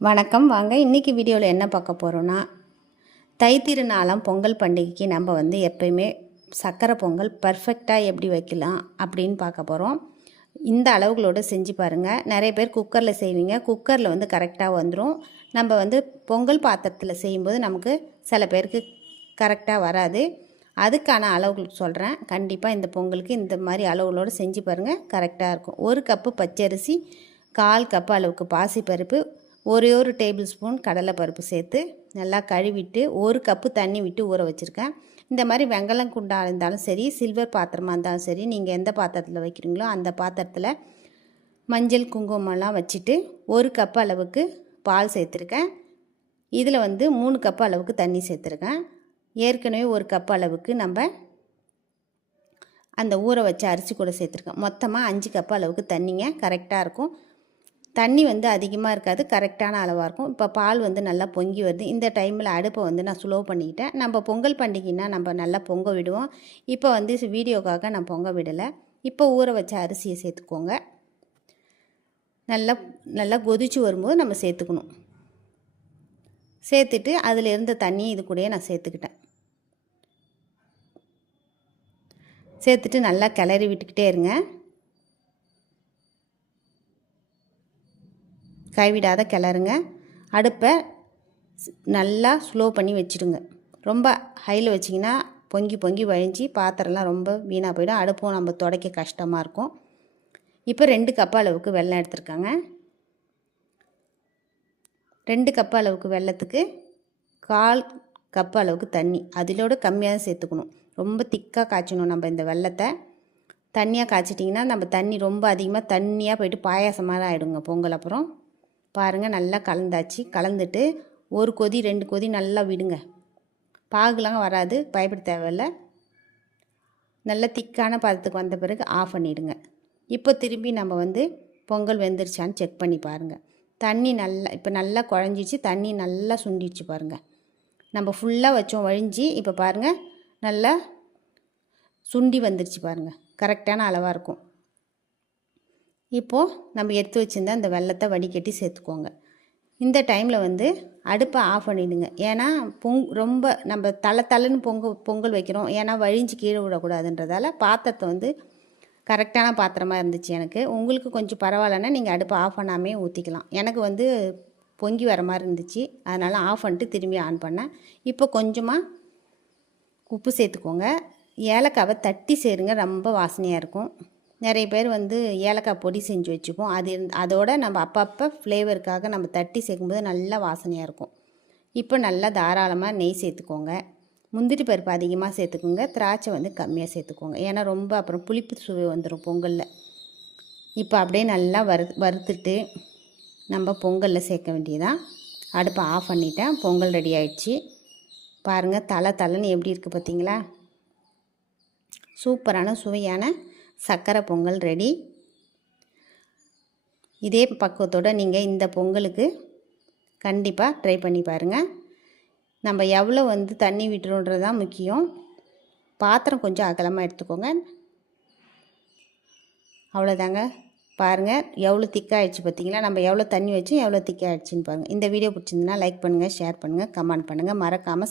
வணக்கம். வாங்க இன்றைக்கி வீடியோவில் என்ன பார்க்க போகிறோன்னா தைத்திருநாளாம் பொங்கல் பண்டிகைக்கு நம்ம வந்து எப்பயுமே சக்கரை பொங்கல் பர்ஃபெக்டாக எப்படி வைக்கலாம் அப்படின்னு பார்க்க போகிறோம் இந்த அளவுகளோடு செஞ்சு பாருங்கள் நிறைய பேர் குக்கரில் செய்வீங்க. குக்கரில் வந்து கரெக்டாக வந்துடும் நம்ம வந்து பொங்கல் பாத்திரத்தில் செய்யும்போது நமக்கு சில பேருக்கு கரெக்டாக வராது. அதுக்கான அளவுகளுக்கு சொல்கிறேன் கண்டிப்பாக இந்த பொங்கலுக்கு இந்த மாதிரி அளவுகளோடு செஞ்சு பாருங்கள் கரெக்டாக இருக்கும். ஒரு கப்பு பச்சரிசி கால் கப்பு அளவுக்கு பாசிப்பருப்பு ஒரே ஒரு டேபிள் ஸ்பூன் கடலைப்பருப்பு சேர்த்து நல்லா கழுவிட்டு ஒரு கப்பு தண்ணி விட்டு ஊற வச்சுருக்கேன். இந்த மாதிரி வெங்கலம் குண்டா இருந்தாலும் சரி சில்வர் பாத்திரமாக இருந்தாலும் சரி நீங்கள் எந்த பாத்திரத்தில் வைக்கிறீங்களோ அந்த பாத்திரத்தில் மஞ்சள் குங்குமம்லாம் வச்சுட்டு ஒரு கப் அளவுக்கு பால் சேர்த்துருக்கேன். இதில் வந்து மூணு கப் அளவுக்கு தண்ணி சேர்த்துருக்கேன். ஏற்கனவே ஒரு கப் அளவுக்கு நம்ம அந்த ஊற வச்ச அரிசி கூட சேர்த்துருக்கேன் மொத்தமாக அஞ்சு கப் அளவுக்கு தண்ணிங்க கரெக்டாக இருக்கும். தண்ணி வந்து அதிகமாக இருக்காது கரெக்டான அளவாக இருக்கும். இப்போ பால் வந்து நல்லா பொங்கி வருது. இந்த டைமில் அடுப்பை வந்து நான் ஸ்லோ பண்ணிக்கிட்டேன். நம்ம பொங்கல் பண்டிகைன்னா நம்ம நல்லா பொங்க விடுவோம். இப்போ வந்து வீடியோக்காக நான் பொங்க விடலை. இப்போ ஊற வச்ச அரிசியை சேர்த்துக்கோங்க. நல்லா நல்லா கொதிச்சு வரும்போது நம்ம சேர்த்துக்கணும். சேர்த்துட்டு அதில் இருந்த தண்ணியை இது கூடயே நான் சேர்த்துக்கிட்டேன். சேர்த்துட்டு நல்லா கிளறி விட்டுக்கிட்டே இருங்க. கைவிடாத கிளறுங்க. அடுப்பை நல்லா ஸ்லோ பண்ணி வச்சுடுங்க. ரொம்ப ஹையில் வச்சிங்கன்னா பொங்கி பொங்கி வழிஞ்சி பாத்திரம்லாம் ரொம்ப வீணாக போயிடும். அடுப்பும் நம்ம துடைக்க கஷ்டமாக இருக்கும். இப்போ ரெண்டு கப் அளவுக்கு வெள்ளம் எடுத்துருக்காங்க. ரெண்டு கப் அளவுக்கு வெள்ளத்துக்கு கால் கப் அளவுக்கு தண்ணி. அதிலோட கம்மியாக சேர்த்துக்கணும். ரொம்ப திக்காக காய்ச்சணும் நம்ம இந்த வெள்ளத்தை தண்ணியாக காய்ச்சிட்டிங்கன்னா நம்ம தண்ணி ரொம்ப அதிகமாக தண்ணியாக போயிட்டு பாயாசமாக ஆகிடுங்க பொங்கல் அப்புறம். பாருங்கள் நல்லா கலந்தாச்சு. கலந்துட்டு ஒரு கொதி ரெண்டு கொதி நல்லா விடுங்க. பாகுலாம் வராது பயப்பட தேவையில்ல. நல்லா திக்கான பதத்துக்கு வந்த பிறகு ஆஃப் பண்ணிவிடுங்க இப்போ திரும்பி நம்ம வந்து பொங்கல் வெந்துருச்சான்னு செக் பண்ணி பாருங்கள் தண்ணி நல்லா இப்போ நல்லா குழஞ்சிச்சு தண்ணி நல்லா சுண்டிடுச்சு பாருங்கள் நம்ம ஃபுல்லாக வச்சோம் வழிஞ்சி இப்போ பாருங்கள் நல்லா சுண்டி வந்துருச்சு பாருங்கள் கரெக்டான அளவாக இருக்கும். இப்போது நம்ம எடுத்து வச்சுருந்தா அந்த வெள்ளத்தை வடிகட்டி சேர்த்துக்கோங்க. இந்த டைமில் வந்து அடுப்பை ஆஃப் பண்ணிவிடுங்க ஏன்னா பொங் ரொம்ப நம்ம தலை தலைன்னு பொங்கல் பொங்கல் வைக்கிறோம். ஏன்னா வழிஞ்சு கீழே விடக்கூடாதுன்றதால பாத்திரத்தை வந்து கரெக்டான பாத்திரமாக இருந்துச்சு எனக்கு. உங்களுக்கு கொஞ்சம் பரவாயில்லன்னா நீங்கள் அடுப்பை ஆஃப் பண்ணாமே ஊற்றிக்கலாம் எனக்கு வந்து பொங்கி வர மாதிரி இருந்துச்சு. அதனால் ஆஃப் பண்ணிட்டு திரும்பி ஆன் பண்ணேன். இப்போ கொஞ்சமாக உப்பு சேர்த்துக்கோங்க. ஏலக்காவை தட்டி சேருங்க. ரொம்ப வாசனையாக இருக்கும். நிறைய பேர் வந்து ஏலக்காய் பொடி செஞ்சு வச்சுப்போம். அது அதோட நம்ம அப்பப்போ ஃப்ளேவருக்காக நம்ம தட்டி சேர்க்கும்போது நல்லா வாசனையாக இருக்கும். இப்போ நல்லா தாராளமாக நெய் சேர்த்துக்கோங்க. முந்திரி பருப்பு அதிகமாக சேர்த்துக்கோங்க. திராட்சை வந்து கம்மியாக சேர்த்துக்கோங்க. ஏன்னா ரொம்ப அப்புறம் புளிப்பு சுவை வந்துடும் பொங்கலில். இப்போ அப்படியே நல்லா வறு வறுத்துட்டு நம்ம பொங்கலில் சேர்க்க வேண்டியதான் அடுப்பை ஆஃப் பண்ணிட்டேன். பொங்கல் ரெடி ஆயிடுச்சு. பாருங்கள் தலை தலைன்னு எப்படி இருக்குது பார்த்தீங்களா? சூப்பரான சுவையான சர்க்கரை பொங்கல் ரெடி. இதே பக்குவத்தோடு நீங்கள் இந்த பொங்கலுக்கு கண்டிப்பாக ட்ரை பண்ணி பாருங்கள் நம்ம எவ்வளோ வந்து தண்ணி விட்டுறோன்றது தான் முக்கியம். பாத்திரம் கொஞ்சம் அகலமாக எடுத்துக்கோங்க. அவ்வளோதாங்க பாருங்கள் எவ்வளோ திக்காகிடுச்சு பார்த்தீங்களா நம்ம எவ்வளோ தண்ணி வச்சு எவ்வளோ திக்காகிடுச்சின்னு பாருங்கள் இந்த வீடியோ பிடிச்சிருந்துன்னா லைக் பண்ணுங்கள் ஷேர் பண்ணுங்கள் கமெண்ட் பண்ணுங்கள் மறக்காமல்